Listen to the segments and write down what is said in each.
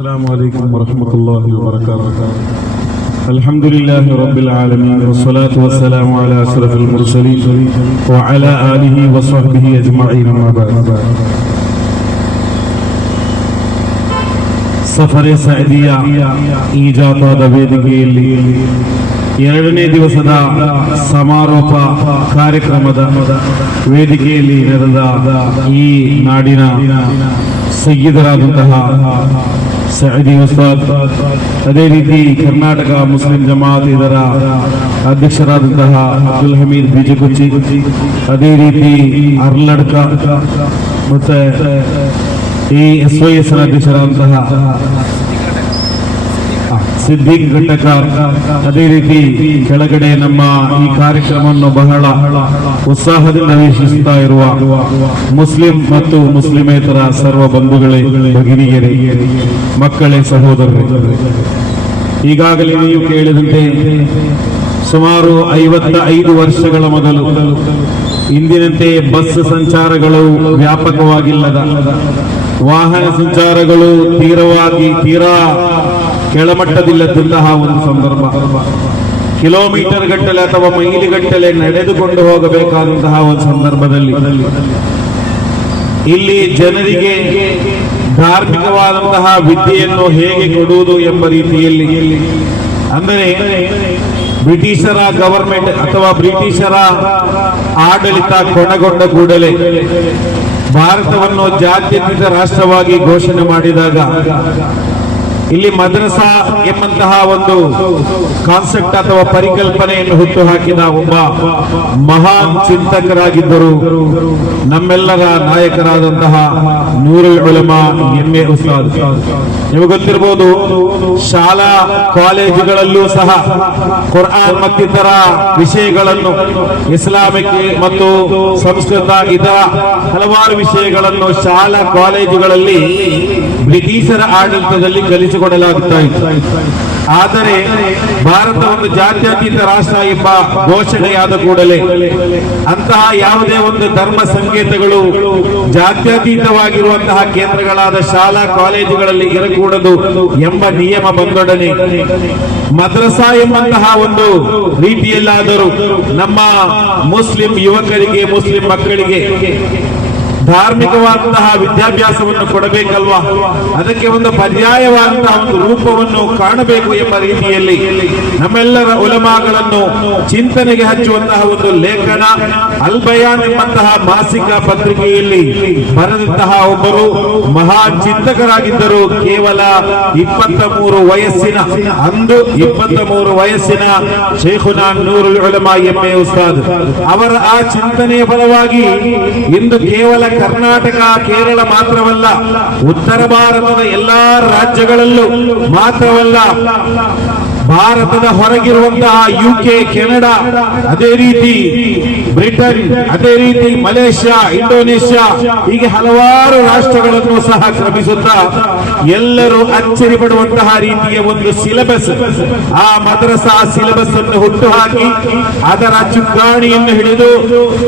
السلام عليكم ورحمة الله وبركاته الحمد لله رب العالمين والصلاة والسلام على أشرف المرسلين وعلى آله وصحبه أجمعين أما بعد ಸಫರೆ ಸೈದಿಯ ಈ ಜಾಥಾದ ವೇದಿಕೆಯಲ್ಲಿ ಎರಡನೇ ದಿವಸದ ಸಮಾರೋಪ ಕಾರ್ಯಕ್ರಮದ ವೇದಿಕೆಯಲ್ಲಿ ನಡೆದ ಈ ನಾಡಿನ ಸಯ್ಯಿದರಾದಂತಹ ಸೈದಿ ಉಸ್ತಾದ್ ಅದೇ ರೀತಿ ಕರ್ನಾಟಕ ಮುಸ್ಲಿಂ ಜಮಾತ್ ಇದರ ಅಧ್ಯಕ್ಷರಾದಂತಹ ಅಬ್ದುಲ್ ಹಮೀದ್ ಬಿಜಿಗುಚ್ಚಿ ಅದೇ ರೀತಿ ಅರ್ಲಡ್ಕ ಮತ್ತೆ ಈ ಎಸ್ ವೈ ಎಸ್ ಅಧ್ಯಕ್ಷರಾದಂತಹ ಸಿದ್ದಿಕ್ ಘಟಕ. ಅದೇ ರೀತಿ ಕೆಳಗಡೆ ನಮ್ಮ ಈ ಕಾರ್ಯಕ್ರಮವನ್ನು ಬಹಳ ಉತ್ಸಾಹದಿಂದ ವೀಕ್ಷಿಸುತ್ತಾ ಇರುವ ಮುಸ್ಲಿಂ ಮತ್ತು ಮುಸ್ಲಿಮೇತರ ಸರ್ವ ಬಂಧುಗಳೇ, ಭಗಿನಿಯರೇ, ಮಕ್ಕಳೇ, ಸಹೋದರರೇ. ಈಗಾಗಲೇ ನೀವು ಕೇಳಿದಂತೆ ಸುಮಾರು ಐವತ್ತ ಐದು ವರ್ಷಗಳ ಮೊದಲು ಇಂದಿನಂತೆ ಬಸ್ ಸಂಚಾರಗಳು ವ್ಯಾಪಕವಾಗಿಲ್ಲದ ವಾಹನ ಸಂಚಾರಗಳು ತೀರವಾಗಿ ತೀರಾ ಕೆಳಮಟ್ಟದಿಲ್ಲದಂತಹ ಒಂದು ಸಂದರ್ಭ. ಕಿಲೋಮೀಟರ್ ಗಟ್ಟಲೆ ಅಥವಾ ಮೈಲಿ ಗಟ್ಟಲೆ ನಡೆದುಕೊಂಡು ಹೋಗಬೇಕಾದಂತಹ ಒಂದು ಸಂದರ್ಭದಲ್ಲಿ ಇಲ್ಲಿ ಜನರಿಗೆ ಧಾರ್ಮಿಕವಾದಂತಹ ವಿದ್ಯೆಯನ್ನು ಹೇಗೆ ಕೊಡುವುದು ಎಂಬ ರೀತಿಯಲ್ಲಿ ಅಂದರೆ ಬ್ರಿಟಿಷರ ಗವರ್ಮೆಂಟ್ ಅಥವಾ ಬ್ರಿಟಿಷರ ಆಡಳಿತ ಕೊನೆಗೊಂಡ ಕೂಡಲೇ ಭಾರತವನ್ನು ಜಾತ್ಯತೀತ ರಾಷ್ಟ್ರವಾಗಿ ಘೋಷಣೆ ಮಾಡಿದಾಗ ಇಲ್ಲಿ ಮದ್ರಸಾ ಎಂಬಂತಹ ಒಂದು ಕಾನ್ಸೆಪ್ಟ್ ಅಥವಾ ಪರಿಕಲ್ಪನೆಯನ್ನು ಹುಟ್ಟು ಹಾಕಿದ ಒಬ್ಬ ಮಹಾನ್ ಚಿಂತಕರಾಗಿದ್ದರು. ನಮ್ಮೆಲ್ಲರ ನಾಯಕರಾದಂತಹ ನೂರುಲ್ ಉಲಮಾ ಎಂಎ ಉಸ್ತಾದ್. ನಿಮಗೆ ಗೊತ್ತಿರಬಹುದು ಶಾಲಾ ಕಾಲೇಜುಗಳಲ್ಲೂ ಸಹ ಕುರ್ಆನ್ ಮತ್ತಿತರ ವಿಷಯಗಳನ್ನು ಇಸ್ಲಾಮಿಕ್ ಮತ್ತು ಸಂಸ್ಕೃತ ಇತರ ಹಲವಾರು ವಿಷಯಗಳನ್ನು ಶಾಲಾ ಕಾಲೇಜುಗಳಲ್ಲಿ ಬ್ರಿಟಿಷರ ಆಡಳಿತದಲ್ಲಿ ಕಲಿಸಿಕೊಡಲಾಗುತ್ತಾ ಇತ್ತು. ಆದರೆ ಭಾರತ ಒಂದು ಜಾತ್ಯತೀತ ರಾಷ್ಟ್ರ ಎಂಬ ಘೋಷಣೆಯಾದ ಕೂಡಲೇ ಅಂತಹ ಯಾವುದೇ ಒಂದು ಧರ್ಮ ಸಂಕೇತಗಳು ಜಾತ್ಯತೀತವಾಗಿರುವಂತಹ ಕೇಂದ್ರಗಳಾದ ಶಾಲಾ ಕಾಲೇಜುಗಳಲ್ಲಿ ಇರಕೂಡದು ಎಂಬ ನಿಯಮ ಬಂದೊಡನೆ ಮದ್ರಸಾ ಎಂಬಂತಹ ಒಂದು ರೀತಿಯಲ್ಲಾದರೂ ನಮ್ಮ ಮುಸ್ಲಿಂ ಯುವಕರಿಗೆ, ಮುಸ್ಲಿಂ ಮಕ್ಕಳಿಗೆ ಧಾರ್ಮಿಕವಾದಂತಹ ವಿದ್ಯಾಭ್ಯಾಸವನ್ನು ಕೊಡಬೇಕಲ್ವಾ? ಅದಕ್ಕೆ ಒಂದು ಪರ್ಯಾಯವಾದಂತಹ ಒಂದು ರೂಪವನ್ನು ಕಾಣಬೇಕು ಎಂಬ ರೀತಿಯಲ್ಲಿ ನಮ್ಮೆಲ್ಲರ ಉಲಮಾಗಳನ್ನು ಚಿಂತನೆಗೆ ಹಚ್ಚುವಂತಹ ಒಂದು ಲೇಖನ ಅಲ್ಬಯಾನ್ ಎಂಬಂತಹ ಮಾಸಿಕ ಪತ್ರಿಕೆಯಲ್ಲಿ ಬರೆದಂತಹ ಒಬ್ಬರು ಮಹಾ ಚಿಂತಕರಾಗಿದ್ದರು. ಕೇವಲ ಇಪ್ಪತ್ತ ಮೂರು ವಯಸ್ಸಿನ, ಅಂದು ಇಪ್ಪತ್ತ ಮೂರು ವಯಸ್ಸಿನ ಶೇಖುನಾ ನೂರು ಉಲಮಾ ಎಂಎ ಉಸ್ತಾದ್. ಅವರ ಆ ಚಿಂತನೆಯ ಫಲವಾಗಿ ಇಂದು ಕೇವಲ ಕರ್ನಾಟಕ ಕೇರಳ ಮಾತ್ರವಲ್ಲ ಉತ್ತರ ಭಾರತದ ಎಲ್ಲಾ ರಾಜ್ಯಗಳಲ್ಲೂ ಮಾತ್ರವಲ್ಲ ಭಾರತದ ಹೊರಗಿರುವಂತಹ ಯು ಕೆ ಕೆನಡಾ ಅದೇ ರೀತಿ ಬ್ರಿಟನ್, ಅದೇ ರೀತಿ ಮಲೇಷ್ಯಾ, ಇಂಡೋನೇಷ್ಯಾ, ಹೀಗೆ ಹಲವಾರು ರಾಷ್ಟ್ರಗಳನ್ನು ಸಹ ಕ್ರಮಿಸುತ್ತಾ ಎಲ್ಲರೂ ಅಚ್ಚರಿ ಪಡುವಂತಹ ರೀತಿಯ ಒಂದು ಸಿಲೆಬಸ್ ಆ ಮದ್ರಸಾ ಸಿಲೆಬಸ್ ಅನ್ನು ಹುಟ್ಟುಹಾಕಿ ಅದರ ಚುಕ್ಕಾಣಿಯನ್ನು ಹಿಡಿದು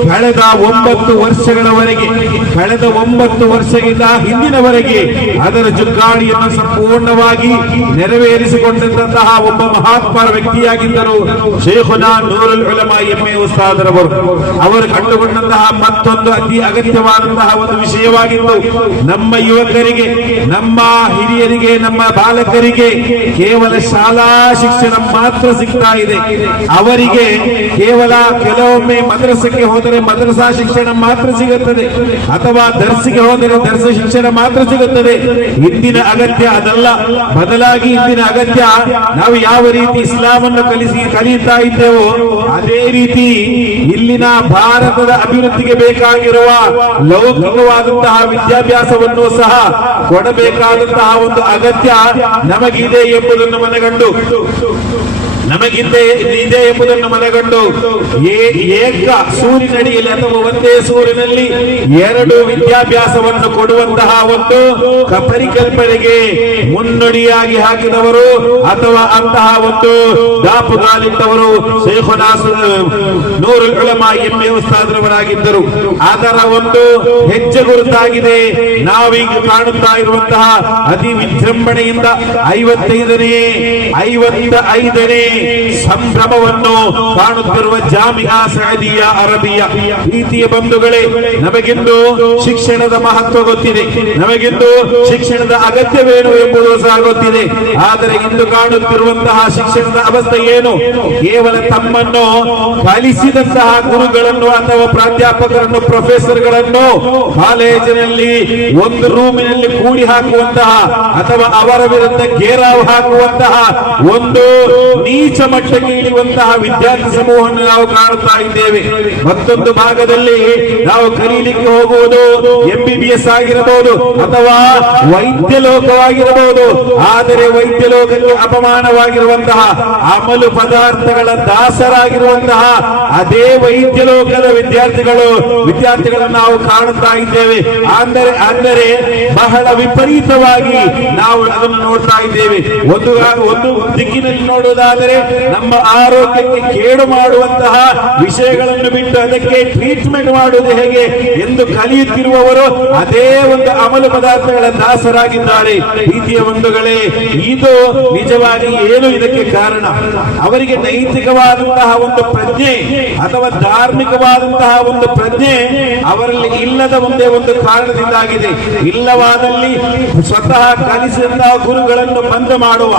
ಕಳೆದ ಒಂಬತ್ತು ವರ್ಷಗಳವರೆಗೆ, ಕಳೆದ ಒಂಬತ್ತು ವರ್ಷದಿಂದ ಹಿಂದಿನವರೆಗೆ ಅದರ ಚುಕ್ಕಾಣಿಯನ್ನು ಸಂಪೂರ್ಣವಾಗಿ ನೆರವೇರಿಸಿಕೊಂಡಿದ್ದಂತಹ ಒಬ್ಬ ಮಹಾತ್ಮ ವ್ಯಕ್ತಿಯಾಗಿದ್ದರು ಶೇಖುನಾ ನೂರಲ್ ಉಲಮಾ ಎಂ ಎ ಉಸ್ತಾದರವರು. ಅವರು ಕಂಡುಕೊಂಡಂತಹ ಮತ್ತೊಂದು ಅತಿ ಅಗತ್ಯವಾದಂತಹ ಒಂದು ವಿಷಯವಾಗಿತ್ತು ನಮ್ಮ ಯುವಕರಿಗೆ, ನಮ್ಮ ಹಿರಿಯರಿಗೆ, ನಮ್ಮ ಬಾಲಕರಿಗೆ ಕೇವಲ ಶಾಲಾ ಶಿಕ್ಷಣ ಮಾತ್ರ ಸಿಗ್ತಾ ಇದೆ. ಅವರಿಗೆ ಕೇವಲ ಕೆಲವೊಮ್ಮೆ ಮದ್ರಸಕ್ಕೆ ಹೋದರೆ ಮದ್ರಸಾ ಶಿಕ್ಷಣ ಮಾತ್ರ ಸಿಗುತ್ತದೆ, ಅಥವಾ ದರ್ಸಿಗೆ ಹೋದರೆ ದರ್ಸ ಶಿಕ್ಷಣ ಮಾತ್ರ ಸಿಗುತ್ತದೆ. ಇಂದಿನ ಅಗತ್ಯ ಅದಲ್ಲ. ಬದಲಾಗಿ ಇಂದಿನ ಅಗತ್ಯ ನಾವು ಯಾವ ರೀತಿ ಇಸ್ಲಾಮನ್ನು ಕಲಿಸಿ ಕಲಿಯುತ್ತಾ ಇದ್ದೇವೋ ಅದೇ ರೀತಿ ಇಲ್ಲಿನ ಭಾರತದ ಅಭಿವೃದ್ಧಿಗೆ ಬೇಕಾಗಿರುವ ಲೌಕಿಕವಾದಂತಹ ವಿದ್ಯಾಭ್ಯಾಸವನ್ನು ಸಹ ಕೊಡಬೇಕಾದಂತಹ ಒಂದು ಅಗತ್ಯ ನಮಗಿದೆ ಎಂಬುದನ್ನು ಮನಗಂಡು. ನಮಗಿಂದೆ ಇದೆ ಎಂಬುದನ್ನು ಮನಗಂಡು ಏಕ ಸೂರಿನಡಿಯಲ್ಲಿ ಅಥವಾ ಒಂದೇ ಸೂರಿನಲ್ಲಿ ಎರಡು ವಿದ್ಯಾಭ್ಯಾಸವನ್ನು ಕೊಡುವಂತಹ ಒಂದು ಪರಿಕಲ್ಪನೆಗೆ ಮುನ್ನುಡಿಯಾಗಿ ಹಾಕಿದವರು ಅಥವಾ ಅಂತಹ ಒಂದು ದಾಪುಗಾಲಿಟ್ಟವರು ಶೇಖುನಾಸ್ ನೂರು ದೇವಸ್ಥಾನವರಾಗಿದ್ದರು ಎಮ್ಮೆ ಉಸ್ತಾದ್ರವರಾಗಿದ್ದರು. ಅದರ ಒಂದು ಹೆಜ್ಜೆ ಗುರುತಾಗಿದೆ. ನಾವೀಗ ಕಾಣುತ್ತಾ ಇರುವಂತಹ ಅತಿ ವಿಜೃಂಭಣೆಯಿಂದ ಐವತ್ತೈದನೇ ಐವತ್ತ ಐದನೇ ಸಂಭ್ರಮವನ್ನು ಕಾಣುತ್ತಿರುವ ಜಾಮಿಯಾ ಸಹದಿಯ ಅರಬಿಯ. ಪ್ರೀತಿಯ ಬಂಧುಗಳೇ, ನಮಗಿಂದು ಶಿಕ್ಷಣದ ಮಹತ್ವ ಗೊತ್ತಿದೆ. ನಮಗಿಂದು ಶಿಕ್ಷಣದ ಅಗತ್ಯವೇನು ಎಂಬುದು ಸಹ ಗೊತ್ತಿದೆ. ಆದರೆ ಇಂದು ಕಾಣುತ್ತಿರುವಂತಹ ಶಿಕ್ಷಣದ ಅವಸ್ಥೆ ಏನು? ಕೇವಲ ತಮ್ಮನ್ನು ಕಲಿಸಿದಂತಹ ಗುರುಗಳನ್ನು ಅಥವಾ ಪ್ರಾಧ್ಯಾಪಕರನ್ನು, ಪ್ರೊಫೆಸರ್ಗಳನ್ನು ಕಾಲೇಜಿನಲ್ಲಿ ಒಂದು ರೂಮಿನಲ್ಲಿ ಕೂಡಿ ಹಾಕುವಂತಹ ಅಥವಾ ಅವರ ವಿರುದ್ಧ ಘೇರಾವ್ ಹಾಕುವಂತಹ ಒಂದು ನೀಚ ಮಟ್ಟಕ್ಕೆ ಇಳಿಯುವಂತಹ ವಿದ್ಯಾರ್ಥಿ ಸಮೂಹವನ್ನು ನಾವು ಕಾಣುತ್ತಾ ಇದ್ದೇವೆ. ಮತ್ತೊಂದು ಭಾಗದಲ್ಲಿ ನಾವು ಕಲೀಲಿಕ್ಕೆ ಹೋಗುವುದು ಎಂಬಿಬಿಎಸ್ ಆಗಿರಬಹುದು ಅಥವಾ ವೈದ್ಯ ಲೋಕವಾಗಿರಬಹುದು. ಆದರೆ ವೈದ್ಯ ಲೋಕಕ್ಕೆ ಅಪಮಾನವಾಗಿರುವಂತಹ ಅಮಲು ಪದಾರ್ಥಗಳ ದಾಸರಾಗಿರುವಂತಹ ಅದೇ ವೈದ್ಯ ಲೋಕದ ವಿದ್ಯಾರ್ಥಿಗಳು, ವಿದ್ಯಾರ್ಥಿಗಳನ್ನು ನಾವು ಕಾಣುತ್ತಾ ಇದ್ದೇವೆ. ಅಂದರೆ ಅಂದರೆ ಬಹಳ ವಿಪರೀತವಾಗಿ ನಾವು ಅದನ್ನು ನೋಡ್ತಾ ಇದ್ದೇವೆ. ಒಂದು ಒಂದು ದಿಕ್ಕಿನಲ್ಲಿ ನೋಡುವುದಾದರೆ ನಮ್ಮ ಆರೋಗ್ಯಕ್ಕೆ ಕೇಡು ಮಾಡುವಂತಹ ವಿಷಯಗಳನ್ನು ಬಿಟ್ಟು ಅದಕ್ಕೆ ಟ್ರೀಟ್ಮೆಂಟ್ ಮಾಡುವುದು ಹೇಗೆ ಎಂದು ಕಲಿಯುತ್ತಿರುವವರು ಅದೇ ಒಂದು ಅಮಲು ಪದಾರ್ಥಗಳ ದಾಸರಾಗಿದ್ದಾರೆ. ರೀತಿಯ ಬಂಧುಗಳೇ, ಇದು ನಿಜವಾಗಿ ಏನು ಇದಕ್ಕೆ ಕಾರಣ? ಅವರಿಗೆ ನೈತಿಕವಾದಂತಹ ಒಂದು ಪ್ರಜ್ಞೆ ಅಥವಾ ಧಾರ್ಮಿಕವಾದಂತಹ ಒಂದು ಪ್ರಜ್ಞೆ ಅವರಲ್ಲಿ ಇಲ್ಲದ ಒಂದೇ ಒಂದು ಕಾರಣದಿಂದಾಗಿದೆ. ಇಲ್ಲವಾದಲ್ಲಿ ಸ್ವತಃ ಕಲಿಸಿದಂತಹ ಗುರುಗಳನ್ನು ಬಂದ ಮಾಡುವ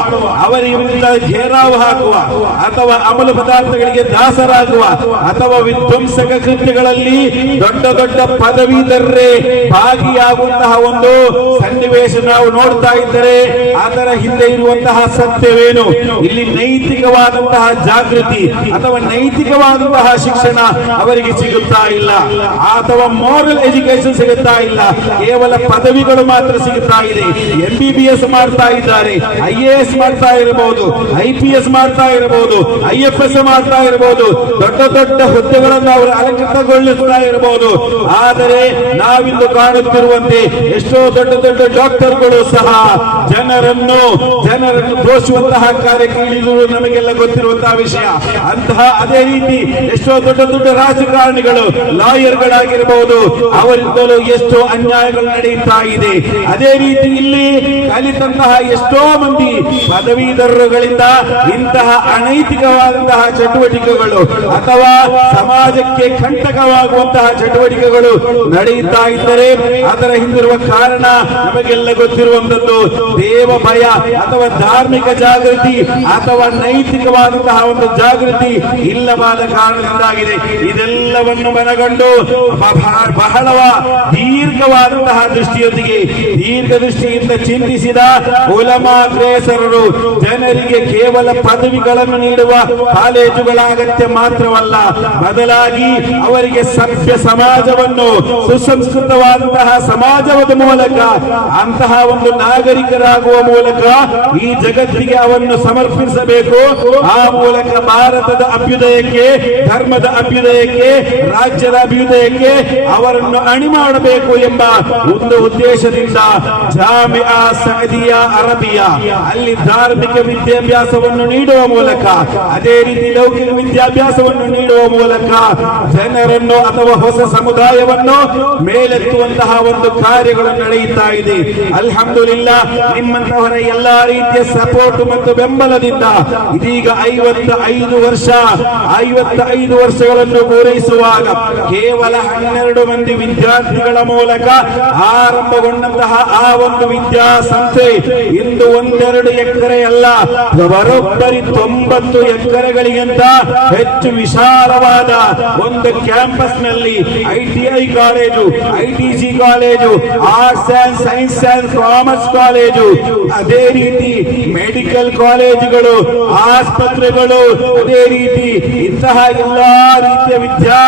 ಅವರಿಂದ ಘೇರಾವು ಅಥವಾ ಅಮಲು ಪದಾರ್ಥಗಳಿಗೆ ದಾಸರಾಗುವ ಅಥವಾ ವಿಧ್ವಂಸಕ ಕೃತ್ಯಗಳಲ್ಲಿ ದೊಡ್ಡ ದೊಡ್ಡ ಪದವೀಧರರೇ ಭಾಗಿಯಾಗುವಂತಹ ಒಂದು ಸನ್ನಿವೇಶ ನಾವು ನೋಡ್ತಾ ಇದ್ದರೆ ಅದರ ಹಿಂದೆ ಇರುವಂತಹ ಸತ್ಯವೇನು? ಇಲ್ಲಿ ನೈತಿಕವಾದಂತಹ ಜಾಗೃತಿ ಅಥವಾ ನೈತಿಕವಾದಂತಹ ಶಿಕ್ಷಣ ಅವರಿಗೆ ಸಿಗುತ್ತಾ ಇಲ್ಲ. ಅಥವಾ ಮಾರಲ್ ಎಜುಕೇಶನ್ ಸಿಗುತ್ತಾ ಇಲ್ಲ. ಕೇವಲ ಪದವಿಗಳು ಮಾತ್ರ ಸಿಗುತ್ತಾ ಇದೆ. ಎಂ ಬಿ ಮಾಡ್ತಾ ಇದ್ದಾರೆ. ಐ ಎ ಎಸ್ ಮಾಡ್ತಾ ಇರಬಹುದು. ಐ ಪಿ ಮಾಡ್ತಾ ಇರಬಹುದು ಐ ಎಫ್ ಎಸ್ ಮಾಡ್ತಾ ಇರಬಹುದು ದೊಡ್ಡ ದೊಡ್ಡ ಹುದ್ದೆಗಳನ್ನು ಅವರು ಅಲಂಕೃತಗೊಳಿಸ್ತಾ ಇರಬಹುದು ಆದರೆ ನಾವಿಂದು ಕಾಣುತ್ತಿರುವಂತೆ ಎಷ್ಟೋ ದೊಡ್ಡ ದೊಡ್ಡ ಡಾಕ್ಟರ್ಗಳು ಸಹ ಜನರನ್ನು ಜನರನ್ನು ತೋರಿಸುವಂತಹ ಕಾರ್ಯಕ್ರಮ ನಮಗೆಲ್ಲ ಗೊತ್ತಿರುವಂತಹ ವಿಷಯ. ಅಂತಹ ಅದೇ ರೀತಿ ಎಷ್ಟೋ ದೊಡ್ಡ ದೊಡ್ಡ ರಾಜಕಾರಣಿಗಳು ಲಾಯರ್ಗಳಾಗಿರಬಹುದು ಅವರಿಂದಲೂ ಎಷ್ಟೋ ಅನ್ಯಾಯಗಳು ನಡೆಯುತ್ತಾ ಇದೆ. ಅದೇ ರೀತಿ ಇಲ್ಲಿ ಕಲಿತಂತಹ ಎಷ್ಟೋ ಮಂದಿ ಪದವೀಧರರುಗಳಿಂದ ಇಂತಹ ಅನೈತಿಕವಾದಂತಹ ಚಟುವಟಿಕೆಗಳು ಅಥವಾ ಸಮಾಜಕ್ಕೆ ಕಂಟಕವಾಗುವಂತಹ ಚಟುವಟಿಕೆಗಳು ನಡೆಯುತ್ತಾ ಇದ್ದರೆ ಅದರ ಹಿಂದಿರುವ ಕಾರಣ ನಮಗೆಲ್ಲ ಗೊತ್ತಿರುವಂತದ್ದು ದೇವ ಭಯ ಅಥವಾ ಧಾರ್ಮಿಕ ಜಾಗೃತಿ ಅಥವಾ ನೈತಿಕವಾದಂತಹ ಒಂದು ಜಾಗೃತಿ ಇಲ್ಲವಾದ ಕಾರಣದಿಂದಾಗಿದೆ. ಇದೆಲ್ಲವನ್ನು ಮನಗಂಡು ಬಹಳವ ದೀರ್ಘವಾದಂತಹ ದೃಷ್ಟಿಯೊಂದಿಗೆ, ದೀರ್ಘ ದೃಷ್ಟಿಯಿಂದ ಚಿಂತಿಸಿದ ಉಲಮಾಗ್ರೇಸರರು ಜನರಿಗೆ ಕೇವಲ ಪದವಿಗಳನ್ನು ನೀಡುವ ಕಾಲೇಜುಗಳ ಅಗತ್ಯ ಮಾತ್ರವಲ್ಲ, ಬದಲಾಗಿ ಅವರಿಗೆ ಸಭ್ಯ ಸಮಾಜವನ್ನು, ಸುಸಂಸ್ಕೃತವಾದಂತಹ ಸಮಾಜದ ಮೂಲಕ, ಅಂತಹ ಒಂದು ನಾಗರಿಕರಾಗುವ ಮೂಲಕ ಈ ಜಗತ್ತಿಗೆ ಅವನ್ನು ಸಮರ್ಪಿಸಬೇಕು. ಆ ಮೂಲಕ ಭಾರತದ ಅಭ್ಯುದಯಕ್ಕೆ, ಧರ್ಮದ ಅಭ್ಯುದಯಕ್ಕೆ, ರಾಜ್ಯದ ಅಭ್ಯುದಯಕ್ಕೆ ಅವರನ್ನು ಅಣಿ ಮಾಡಬೇಕು ಎಂಬ ಒಂದು ಉದ್ದೇಶದಿಂದ ಜಾಮಿಯಾ ಸಹದಿಯ ಅರಬಿಯಾ, ಅಲ್ಲಿ ಧಾರ್ಮಿಕ ವಿದ್ಯಾಭ್ಯಾಸವನ್ನು ನೀಡುವ ಮೂಲಕ, ಅದೇ ರೀತಿ ಲೌಕಿಕ ವಿದ್ಯಾಭ್ಯಾಸವನ್ನು ನೀಡುವ ಮೂಲಕ ಜನರನ್ನು ಅಥವಾ ಹೊಸ ಸಮುದಾಯವನ್ನು ಮೇಲೆತ್ತುವಂತಹ ಒಂದು ಕಾರ್ಯಗಳು ನಡೆಯುತ್ತಾ ಇದೆ. ಅಲ್ಹಮ್ದುಲಿಲ್ಲ, ನಿಮ್ಮಂತಹವರ ಎಲ್ಲಾ ರೀತಿಯ ಸಪೋರ್ಟ್ ಮತ್ತು ಬೆಂಬಲದಿಂದ ಇದೀಗ ಐವತ್ತ ಐದು ವರ್ಷ ಐವತ್ತ ಐದು ವರ್ಷಗಳನ್ನು ಪೂರೈಸುವಾಗ ಕೇವಲ ಹನ್ನೆರಡು ಮಂದಿ ವಿದ್ಯಾರ್ಥಿಗಳ ಮೂಲಕ ಆರಂಭಗೊಂಡಂತಹ ಆ ಒಂದು ವಿದ್ಯಾಸಂಸ್ಥೆ ಇಂದು ಒಂದೆರಡು ಎಕರೆ ಅಲ್ಲ ಬರೋಬ್ಬರಿ ತೊಂಬತ್ತು ಎಕರೆಗಳಿಗಿಂತ ಹೆಚ್ಚು ವಿಶಾಲವಾದ ಒಂದು ಕ್ಯಾಂಪಸ್ನಲ್ಲಿ ITI college ITC college, arts and science and commerce college, ಅದೇ ರೀತಿ ಮೆಡಿಕಲ್ ಕಾಲೇಜುಗಳು, ಆಸ್ಪತ್ರೆಗಳು, ಅದೇ ರೀತಿ ಇಂತಹ ಎಲ್ಲಾ ರೀತಿಯ ವಿದ್ಯಾ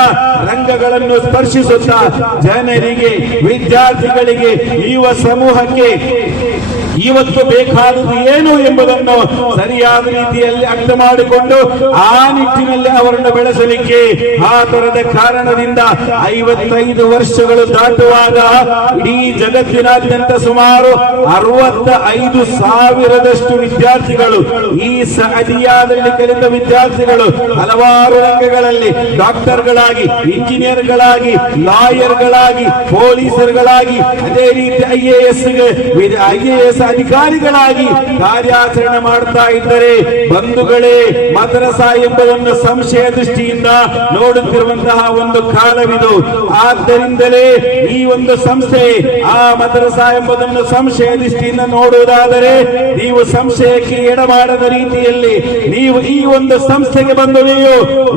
ರಂಗಗಳನ್ನು ಸ್ಪರ್ಶಿಸುತ್ತಾ ಜನರಿಗೆ, ವಿದ್ಯಾರ್ಥಿಗಳಿಗೆ, ಯುವ ಸಮೂಹಕ್ಕೆ ಇವತ್ತು ಬೇಕಾದುದು ಏನು ಎಂಬುದನ್ನು ಸರಿಯಾದ ರೀತಿಯಲ್ಲಿ ಅರ್ಥ ಮಾಡಿಕೊಂಡು ಆ ನಿಟ್ಟಿನಲ್ಲಿ ಅವರನ್ನು ಬೆಳೆಸಲಿಕ್ಕೆ ಆ ತರದ ಕಾರಣದಿಂದ ಐವತ್ತೈದು ವರ್ಷಗಳು ದಾಟುವಾಗ ಇಡೀ ಜಗತ್ತಿನಾದ್ಯಂತ ಸುಮಾರು ಅರವತ್ತ ಐದು ಸಾವಿರದಷ್ಟು ವಿದ್ಯಾರ್ಥಿಗಳು ಈ ಸಹದಿಯಾದಲ್ಲಿ ಕಲಿತ ವಿದ್ಯಾರ್ಥಿಗಳು ಹಲವಾರು ರಂಗಗಳಲ್ಲಿ ಡಾಕ್ಟರ್ಗಳಾಗಿ, ಇಂಜಿನಿಯರ್ಗಳಾಗಿ, ಲಾಯರ್ಗಳಾಗಿ ಲಾಯರ್ ಅದೇ ರೀತಿ I A S I A S ಅಧಿಕಾರಿಗಳಾಗಿ ಕಾರ್ಯಾಚರಣೆ ಮಾಡ್ತಾ ಇದ್ದರೆ ಬಂಧುಗಳೇ, ಮದ್ರಸಾ ಒಂದು ಸಂಶಯ ದೃಷ್ಟಿಯಿಂದ ನೋಡುತ್ತಿರುವಂತಹ ಒಂದು ಕಾಲವಿದು. ಆದ್ದರಿಂದಲೇ ಈ ಒಂದು ಸಂಸ್ಥೆ, ಆ ಮದ್ರಸಾ ಎಂಬುದನ್ನು ಸಂಶಯ ದೃಷ್ಟಿಯಿಂದ ನೋಡುವುದಾದರೆ ನೀವು ಸಂಶಯಕ್ಕೆ ಎಡಮಾಡದ ರೀತಿಯಲ್ಲಿ ನೀವು ಈ ಒಂದು ಸಂಸ್ಥೆಗೆ ಬಂದು ನೀವು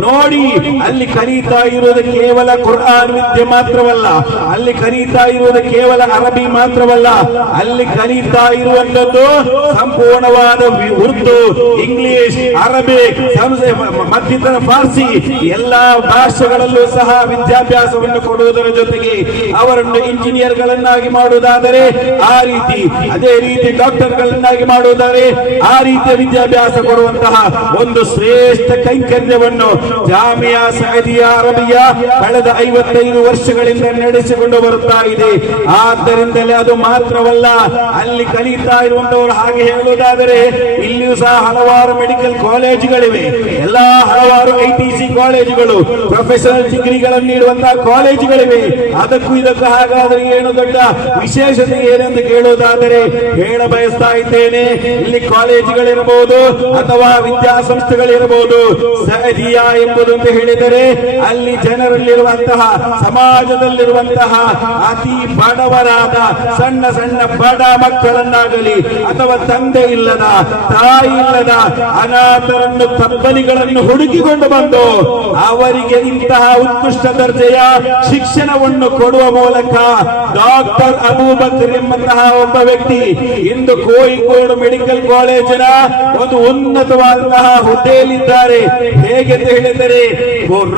ನೋಡಿ, ಅಲ್ಲಿ ಕರೀತಾ ಇರುವುದು ಕೇವಲ ಕುರ್ಆನ್ ವಿದ್ಯೆ ಮಾತ್ರವಲ್ಲ, ಅಲ್ಲಿ ಕರೀತಾ ಇರುವುದು ಕೇವಲ ಅರಬಿ ಮಾತ್ರವಲ್ಲ, ಅಲ್ಲಿ ಕಲಿತಾ ಇರುವಂತದ್ದು ಸಂಪೂರ್ಣವಾದ ಉರ್ದು, ಇಂಗ್ಲಿಷ್, ಅರಬಿಕ್ ಮತ್ತಿತರ ಫಾರ್ಸಿ, ಎಲ್ಲಾ ಭಾಷೆಗಳಲ್ಲೂ ಸಹ ವಿದ್ಯಾಭ್ಯಾಸವನ್ನು ಕೊಡುವುದರ ಜೊತೆಗೆ ಅವರನ್ನು ಇಂಜಿನಿಯರ್ ಗಳನ್ನಾಗಿ ಮಾಡುವುದಾದರೆ ಆ ರೀತಿ, ಅದೇ ರೀತಿ ಡಾಕ್ಟರ್ ಗಳನ್ನಾಗಿ ಮಾಡುವುದಾದರೆ ಆ ರೀತಿಯ ವಿದ್ಯಾಭ್ಯಾಸ ಕೊಡುವಂತಹ ಒಂದು ಶ್ರೇಷ್ಠ ಕೈಂಕರ್ಯವನ್ನು ಜಾಮಿಯಾ ಸಹದಿಯ ಅರಬಿಯ ಕಳೆದ ಐವತ್ತೈದು ವರ್ಷಗಳಿಂದ ನಡೆಸಿಕೊಂಡು ಬರುತ್ತಾ ಇದೆ. ಆದ್ದರಿಂದಲೇ ಅದು ಮಾತ್ರವಲ್ಲ, ಅಲ್ಲಿ ಕಲಿತಾ ಇರುವಂತವರು ಹಾಗೆ ಹೇಳುವುದಾದರೆ, ಇಲ್ಲಿಯೂ ಸಹ ಹಲವಾರು ಮೆಡಿಕಲ್ ಕಾಲೇಜುಗಳಿವೆ ಎಲ್ಲಾ ಹಲವಾರು ಐ ಟಿ ಸಿ ಕಾಲೇಜುಗಳು ಪ್ರೊಫೆಷನಲ್ ಡಿಗ್ರಿಗಳನ್ನು ನೀಡುವಂತಹ ಕಾಲೇಜುಗಳಿವೆ ಅದಕ್ಕೂ ಇದಕ್ಕೂ ಹಾಗಾದರೆ ಏನು ದೊಡ್ಡ ವಿಶೇಷತೆ ಏನೆಂದು ಕೇಳುವುದಾದರೆ, ಹೇಳ ಬಯಸ್ತಾ ಇದ್ದೇನೆ, ಇಲ್ಲಿ ಕಾಲೇಜುಗಳಿರಬಹುದು ಅಥವಾ ವಿದ್ಯಾಸಂಸ್ಥೆಗಳಿರಬಹುದು. ಸಹದಿಯಾ ಎಂಬುದು ಅಂತ ಹೇಳಿದರೆ, ಅಲ್ಲಿ ಜನರಲ್ಲಿರುವಂತಹ, ಸಮಾಜದಲ್ಲಿರುವಂತಹ ಅತಿ ಬಡವರಾದ ಸಣ್ಣ ಸಣ್ಣ ಬಡ ಮಕ್ಕಳನ್ನಾಗಲಿ ಅಥವಾ ತಂದೆ ಇಲ್ಲದ, ತಾಯಿ ಇಲ್ಲದ, ಅನಾಥರನ್ನು ತಬ್ಬಲಿಗಳನ್ನು ಹುಡುಕಿಕೊಂಡು ಬಂದು ಅವರಿಗೆ ಇಂತಹ ಉತ್ಕೃಷ್ಟ ದರ್ಜೆಯ ಶಿಕ್ಷಣವನ್ನು ಕೊಡುವ ಮೂಲಕ ಡಾಕ್ಟರ್ ಅಬೂಬಕರ್ ಎಂಬಂತಹ ಒಬ್ಬ ವ್ಯಕ್ತಿ ಇಂದು ಕೋಯಿಕೋಡು ಮೆಡಿಕಲ್ ಕಾಲೇಜಿನ ಒಂದು ಉನ್ನತವಾದಂತಹ ಹುದ್ದೆಯಲ್ಲಿದ್ದಾರೆ. ಹೇಗೆ ಹೇಳಿದರೆ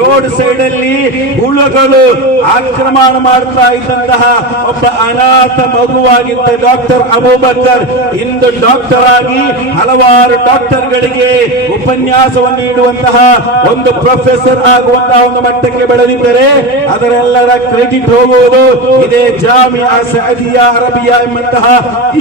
ರೋಡ್ ಸೈಡ್ ಅಲ್ಲಿ ಹುಳುಗಳು ಆಕ್ರಮಣ ಮಾಡ್ತಾ ಇದ್ದಂತಹ ಒಬ್ಬ ಅನಾಥ ಮಗುವಾಗಿದ್ದ ಡಾಕ್ಟರ್ ಅಬೂಬಕರ್ ಇಂದು ಡಾಕ್ಟರ್ ಆಗಿ ಹಲವಾರು ಡಾಕ್ಟರ್ ಗಳಿಗೆ ಉಪನ್ಯಾಸವನ್ನು ನೀಡುವಂತಹ ಒಂದು ಪ್ರೊಫೆಸರ್ ಆಗುವಂತಹ ಒಂದು ಮಟ್ಟಕ್ಕೆ ಬೆಳೆದಿದ್ದರೆ ಅದರೆಲ್ಲರ ಕ್ರೆಡಿಟ್ ಹೋಗುವುದು ಇದೇ ಜಾಮಿಯಾ ಸಹದಿಯಾ ಅರಬಿಯಾ ಎಂಬಂತಹ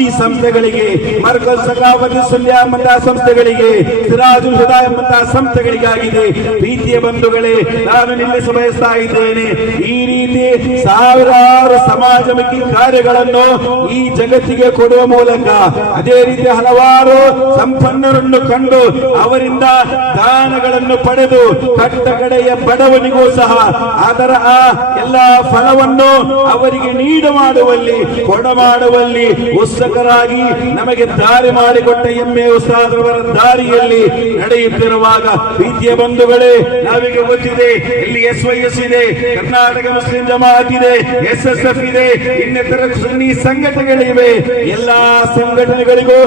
ಈ ಸಂಸ್ಥೆಗಳಿಗೆ, ಮರ್ಕಜ್ ಎಂಬಂತಹ ಸಂಸ್ಥೆಗಳಿಗೆ, ಸಿರಾಜುಲ್ ಹುದಾ ಎಂಬಂತಹ ಸಂಸ್ಥೆಗಳಿಗಾಗಿದೆ. ಪ್ರೀತಿಯ ಬಂಧುಗಳೇ, ನಾನು ನಿಲ್ಲಿಸ ಬಯಸ್ತಾ ಇದ್ದೇನೆ. ಈ ರೀತಿ ಸಾವಿರಾರು ಸಮಾಜಮುಖಿ ಕಾರ್ಯಗಳನ್ನು ಈ ಜಗತ್ತಿಗೆ ಕೊಡುವ ಮೂಲಕ ಅದೇ ರೀತಿ ಹಲವಾರು ಸಂಪನ್ನರನ್ನು ಕಂಡು ಅವರಿಂದ ದಾನಗಳನ್ನು ಪಡೆದು ಕಟ್ಟ ಕಡೆಯ ಬಡವನಿಗೂ ಸಹ ಅದರ ಆ ಎಲ್ಲ ಫಲವನ್ನು ಅವರಿಗೆ ನೀಡ ಮಾಡುವಲ್ಲಿ ಕೊಡ ಮಾಡುವಲ್ಲಿ ಉತ್ಸುಕರಾಗಿ ನಮಗೆ ದಾರಿ ಮಾಡಿಕೊಟ್ಟ ಎಮ್ಮೆ ಉಸ್ತಾದರವರ ದಾರಿಯಲ್ಲಿ ನಡೆಯುತ್ತಿರುವಾಗ ಪ್ರೀತಿಯ ಬಂಧುಗಳೇ, ನಾವೀಗ ಗೊತ್ತಿದೆ, ಇಲ್ಲಿ ಎಸ್ ವೈ ಎಸ್ ಇದೆ, ಕರ್ನಾಟಕ ಮುಸ್ಲಿಂ ಜಮಾತ್ ಇದೆ ಎಸ್ ಎಸ್ ಎಫ್ ಇದೆ, ಇನ್ನಿತರ ಸುನ್ನಿ ಸಂಘಟನೆಗಳಿವೆ. ಎಲ್ಲಾ ಸಂಘಟನೆಗಳಿಗೂ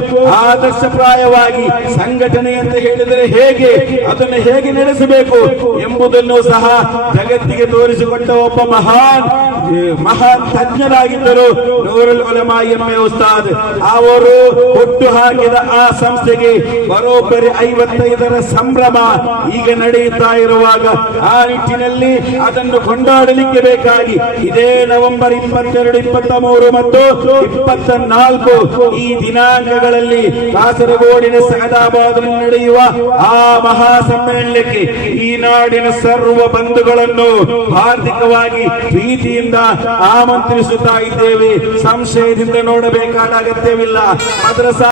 ಆದರ್ಶಪ್ರಾಯವಾಗಿ ಸಂಘಟನೆ ಅಂತ ಹೇಳಿದರೆ ಹೇಗೆ, ಅದನ್ನು ಹೇಗೆ ನಡೆಸಬೇಕು ಎಂಬುದನ್ನು ಸಹ ಜಗತ್ತಿಗೆ ತೋರಿಸಿಕೊಟ್ಟ ಒಬ್ಬ ಮಹಾನ್ ಮಹಾನ್ ತಜ್ಞರಾಗಿದ್ದರು ನೂರುಲ್ ಒಲಮಾ ಎಮ್ಮೆ ಉಸ್ತಾದ್. ಅವರು ಹುಟ್ಟು ಹಾಕಿದ ಆ ಸಂಸ್ಥೆಗೆ ಬರೋಬ್ಬರಿ ಐವತ್ತೈದರ ಸಂಭ್ರಮ ಈಗ ನಡೆಯುತ್ತಾ ಇರುವಾಗ ಆ ನಿಟ್ಟಿನಲ್ಲಿ ಅದನ್ನು ಕೊಂಡಾಡಲಿಕ್ಕೆ ಬೇಕಾಗಿ ಇದೇ ನವೆಂಬರ್ ಇಪ್ಪತ್ತೆರಡು, ಇಪ್ಪತ್ತ ಮೂರು ಮತ್ತು ಇಪ್ಪತ್ತ ನಾಲ್ಕು ಈ ದಿನಾಂಕಗಳಲ್ಲಿ ಕಾಸರಗೋಡಿನ ಸಹದಾಬಾದ್ನಲ್ಲಿ ನಡೆಯುವ ಆ ಮಹಾ ಸಮ್ಮೇಳನಕ್ಕೆ ಈ ನಾಡಿನ ಸರ್ವ ಬಂಧುಗಳನ್ನು ಹಾರ್ದಿಕವಾಗಿ ಪ್ರೀತಿಯಿಂದ ಆಮಂತ್ರಿಸುತ್ತಾ ಇದ್ದೇವೆ. ಸಂಶಯದಿಂದ ನೋಡಬೇಕಾದ ಅಗತ್ಯವಿಲ್ಲ. ಮದ್ರಸಾ